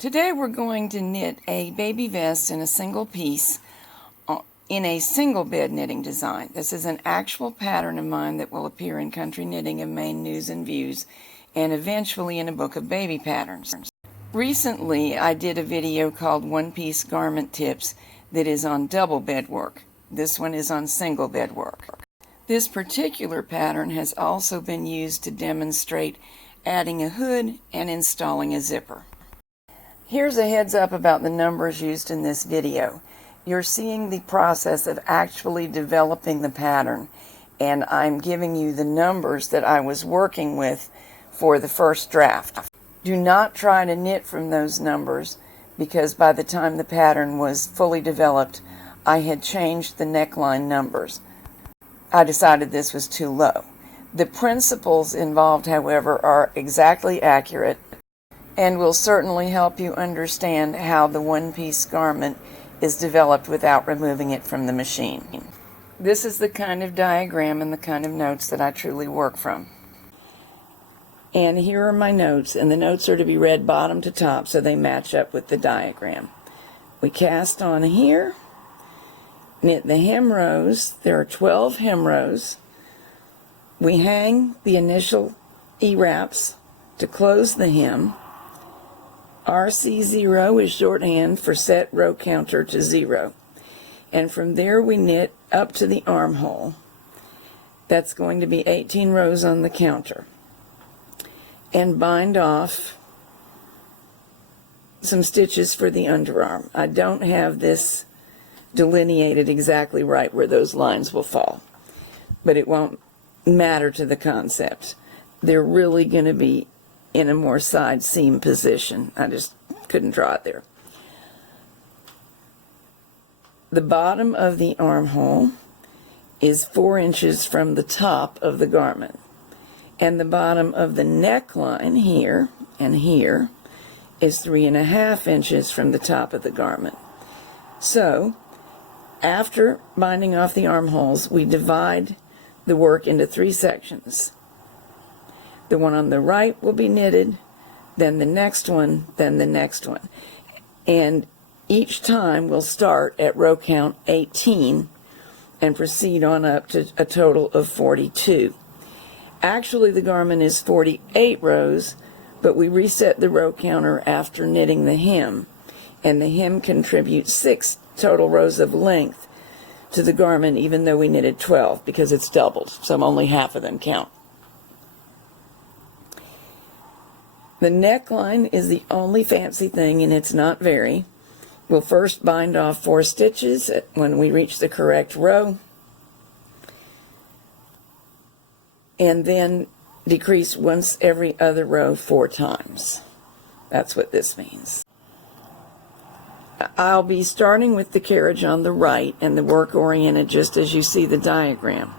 Today we're going to knit a baby vest in a single piece in a single bed knitting design. This is an actual pattern of mine that will appear in Country Knitting and Maine News and Views and eventually in a book of baby patterns. Recently I did a video called One Piece Garment Tips that is on double bed work. This one is on single bed work. This particular pattern has also been used to demonstrate adding a hood and installing a zipper. Here's a heads up about the numbers used in this video. You're seeing the process of actually developing the pattern, and I'm giving you the numbers that I was working with for the first draft. Do not try to knit from those numbers, because by the time the pattern was fully developed, I had changed the neckline numbers. I decided this was too low. The principles involved, however, are exactly accurate and will certainly help you understand how the one-piece garment is developed without removing it from the machine. This is the kind of diagram and the kind of notes that I truly work from. And here are my notes, and the notes are to be read bottom to top so they match up with the diagram. We cast on here, knit the hem rows. There are 12 hem rows. We hang the initial E-wraps to close the hem. RC0 is shorthand for set row counter to 0. And from there we knit up to the armhole. That's going to be 18 rows on the counter. And bind off some stitches for the underarm. I don't have this delineated exactly right where those lines will fall, but it won't matter to the concept. They're really going to be in a more side seam position. I just couldn't draw it there. The bottom of the armhole is 4 inches from the top of the garment, and the bottom of the neckline here and here is 3.5 inches from the top of the garment. So after binding off the armholes, we divide the work into 3 sections. The one on the right will be knitted, then the next one, then the next one. And each time we'll start at row count 18 and proceed on up to a total of 42. Actually, the garment is 48 rows, but we reset the row counter after knitting the hem, and the hem contributes 6 total rows of length to the garment, even though we knitted 12, because it's doubled, so only half of them count. The neckline is the only fancy thing, and it's not very. We'll first bind off 4 stitches when we reach the correct row, and then decrease once every other row 4 times. That's what this means. I'll be starting with the carriage on the right and the work oriented just as you see the diagram.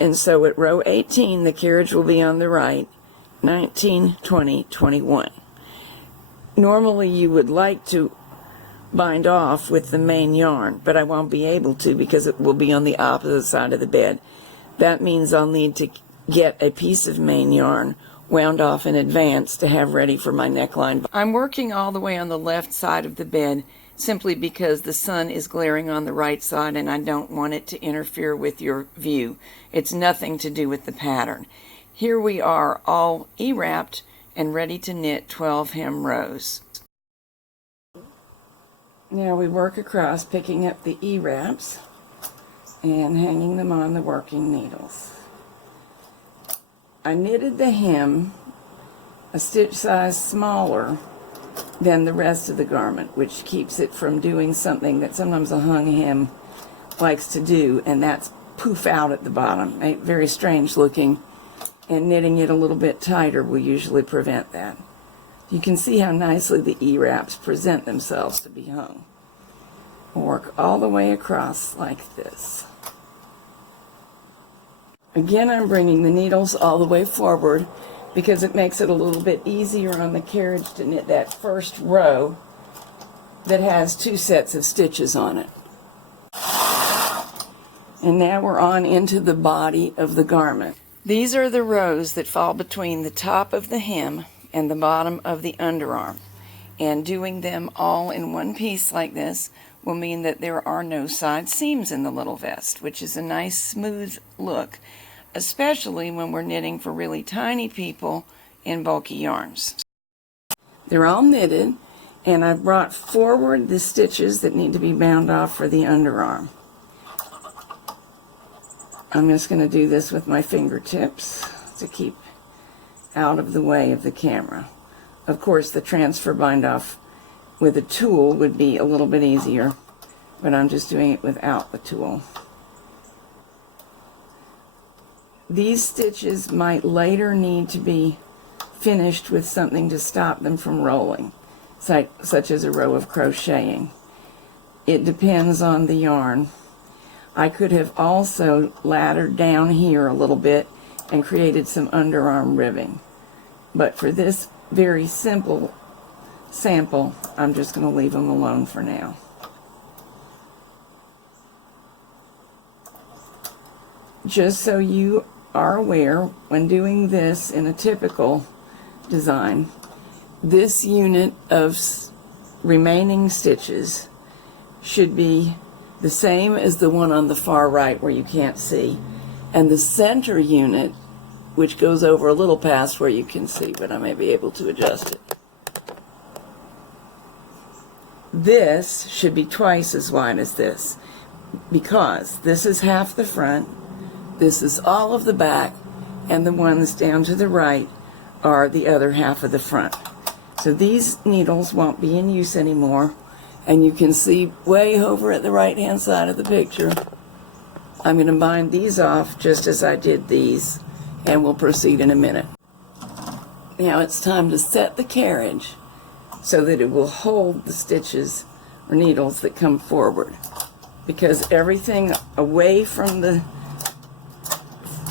And so at row 18, the carriage will be on the right, 19, 20, 21. Normally you would like to bind off with the main yarn, but I won't be able to because it will be on the opposite side of the bed. That means I'll need to get a piece of main yarn wound off in advance to have ready for my neckline. I'm working all the way on the left side of the bed simply because the sun is glaring on the right side and I don't want it to interfere with your view. It's nothing to do with the pattern. Here we are all E-wrapped and ready to knit 12 hem rows. Now we work across, picking up the E-wraps and hanging them on the working needles. I knitted the hem a stitch size smaller than the rest of the garment, which keeps it from doing something that sometimes a hung hem likes to do, and that's poof out at the bottom. Very strange looking. And knitting it a little bit tighter will usually prevent that. You can see how nicely the E-wraps present themselves to be hung. We'll work all the way across like this. Again, I'm bringing the needles all the way forward because it makes it a little bit easier on the carriage to knit that first row that has 2 sets of stitches on it. And now we're on into the body of the garment. These are the rows that fall between the top of the hem and the bottom of the underarm. And doing them all in one piece like this will mean that there are no side seams in the little vest, which is a nice smooth look, especially when we're knitting for really tiny people in bulky yarns. They're all knitted, and I've brought forward the stitches that need to be bound off for the underarm. I'm just going to do this with my fingertips to keep out of the way of the camera. Of course, the transfer bind off with a tool would be a little bit easier, but I'm just doing it without the tool. These stitches might later need to be finished with something to stop them from rolling, such as a row of crocheting. It depends on the yarn. I could have also laddered down here a little bit and created some underarm ribbing, but for this very simple sample, I'm just going to leave them alone for now. Just so you are aware, when doing this in a typical design, this unit of remaining stitches should be the same as the one on the far right where you can't see, and the center unit, which goes over a little past where you can see, but I may be able to adjust it. This should be twice as wide as this, because this is half the front, this is all of the back, and the ones down to the right are the other half of the front. So these needles won't be in use anymore, and you can see way over at the right hand side of the picture. I'm going to bind these off just as I did these, and we'll proceed in a minute. Now it's time to set the carriage so that it will hold the stitches or needles that come forward, because everything away from the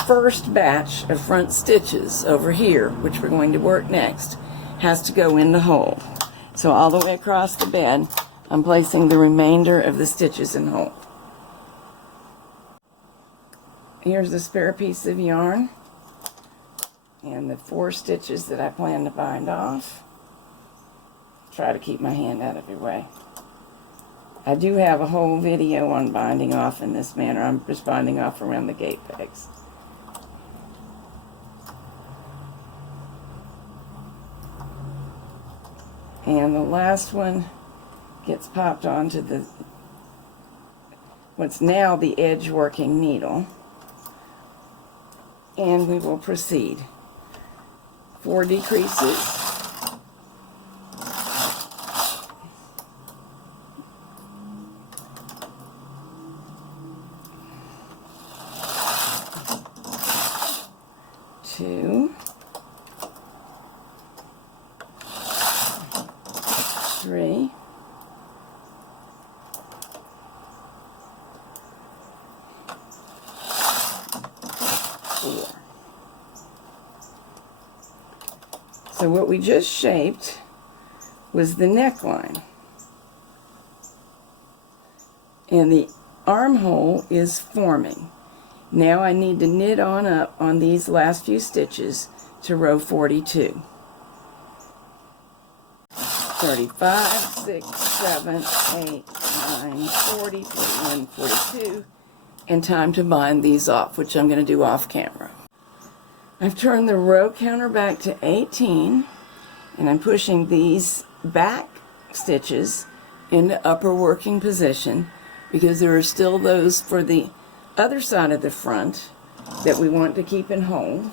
first batch of front stitches over here, which we're going to work next, has to go in the hole. So all the way across the bed, I'm placing the remainder of the stitches in hole. Here's the spare piece of yarn and the 4 stitches that I plan to bind off. Try to keep my hand out of your way. I do have a whole video on binding off in this manner. I'm just binding off around the gate pegs. And the last one gets popped onto the what's now the edge working needle, and we will proceed. 4 decreases. Two, 3, 4. So what we just shaped was the neckline, and the armhole is forming. Now I need to knit on up on these last few stitches to row 42. 35, 6, 7, 8, 9, 40, 41, 42, and time to bind these off, which I'm going to do off camera. I've turned the row counter back to 18, and I'm pushing these back stitches into upper working position, because there are still those for the other side of the front that we want to keep in hold.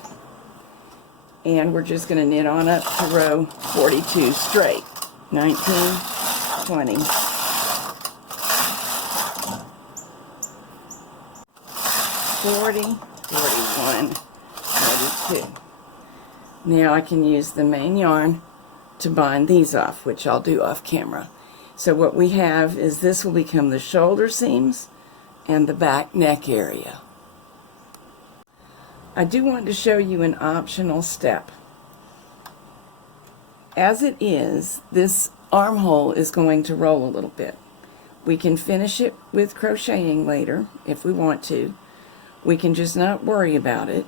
And we're just going to knit on up to row 42 straight. 19, 20, 40, 41, 42. Now I can use the main yarn to bind these off, which I'll do off camera. So what we have is this will become the shoulder seams and the back neck area. I do want to show you an optional step. As it is, this armhole is going to roll a little bit. We can finish it with crocheting later if we want to. We can just not worry about it,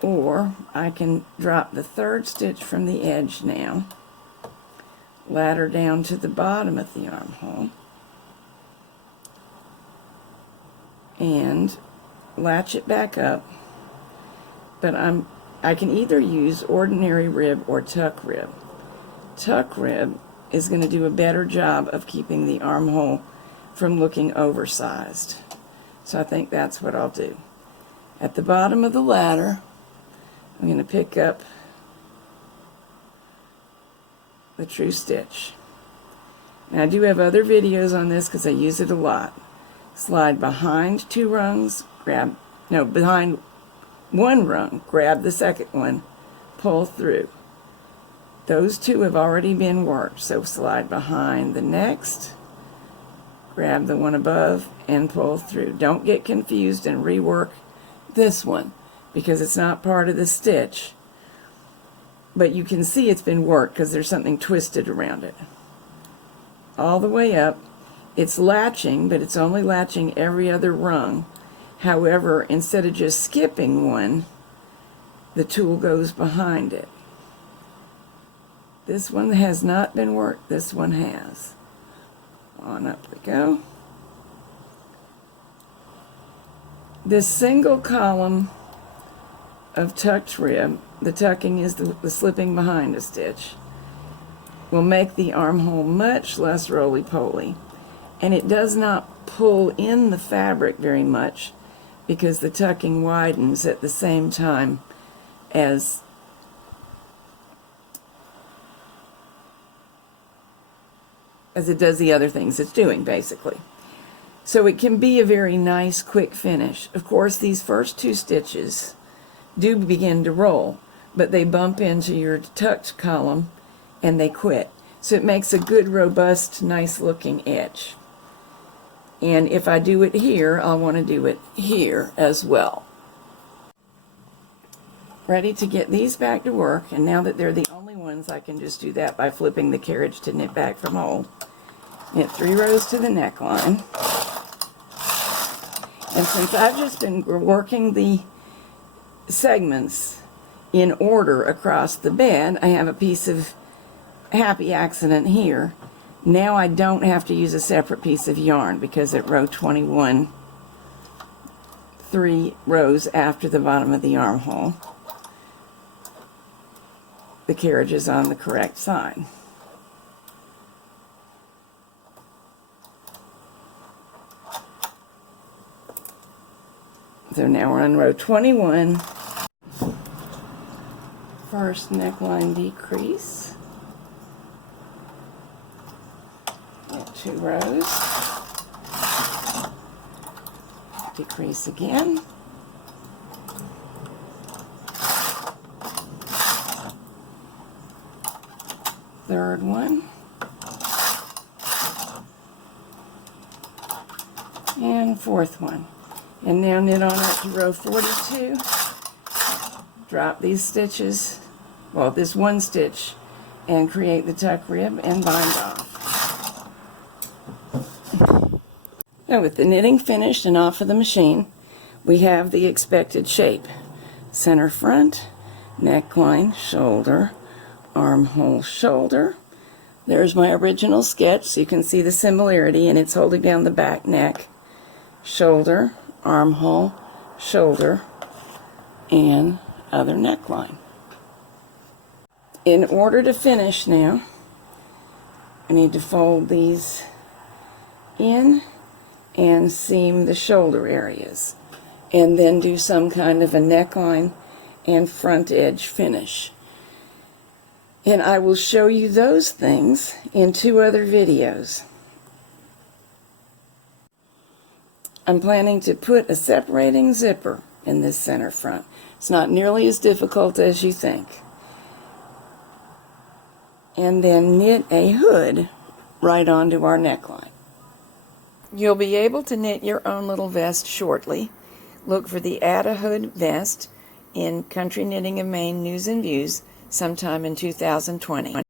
or I can drop the 3rd stitch from the edge now, ladder down to the bottom of the armhole, and latch it back up. But I can either use ordinary rib or tuck rib. Tuck rib is going to do a better job of keeping the armhole from looking oversized. So I think that's what I'll do. At the bottom of the ladder, I'm going to pick up the true stitch. And I do have other videos on this because I use it a lot. Slide behind 2 rungs, behind 1 rung, grab the second one, pull through. Those 2 have already been worked, so slide behind the next, grab the one above, and pull through. Don't get confused and rework this one because it's not part of the stitch, but you can see it's been worked because there's something twisted around it. All the way up, it's latching, but it's only latching every other rung. However, instead of just skipping one, the tool goes behind it. This one has not been worked, this one has. On up we go. This single column of tucked rib, the tucking is the slipping behind a stitch, will make the armhole much less roly-poly. And it does not pull in the fabric very much because the tucking widens at the same time as it does the other things it's doing, basically. So it can be a very nice, quick finish. Of course, these first 2 stitches do begin to roll, but they bump into your tucked column and they quit. So it makes a good, robust, nice-looking edge. And if I do it here, I'll want to do it here as well. Ready to get these back to work, and now that they're the only ones, I can just do that by flipping the carriage to knit back from hole. Knit 3 rows to the neckline. And since I've just been working the segments in order across the bed, I have a piece of happy accident here. Now I don't have to use a separate piece of yarn because at row 21, 3 rows after the bottom of the armhole, the carriage is on the correct side. So now we're on row 21. First neckline decrease. 2 rows, decrease again, third one, and fourth one. And now knit on up to row 42, drop these stitches, well, this one stitch, and create the tuck rib and bind off. Now with the knitting finished and off of the machine, we have the expected shape. Center front, neckline, shoulder, armhole, shoulder. There's my original sketch, so you can see the similarity, and it's holding down the back neck, shoulder, armhole, shoulder, and other neckline. In order to finish now, I need to fold these in and seam the shoulder areas, and then do some kind of a neckline and front edge finish. And I will show you those things in 2 other videos. I'm planning to put a separating zipper in this center front. It's not nearly as difficult as you think. And then knit a hood right onto our neckline. You'll be able to knit your own little vest shortly. Look for the Add a Hood Vest in Country Knitting of Maine News and Views sometime in 2020.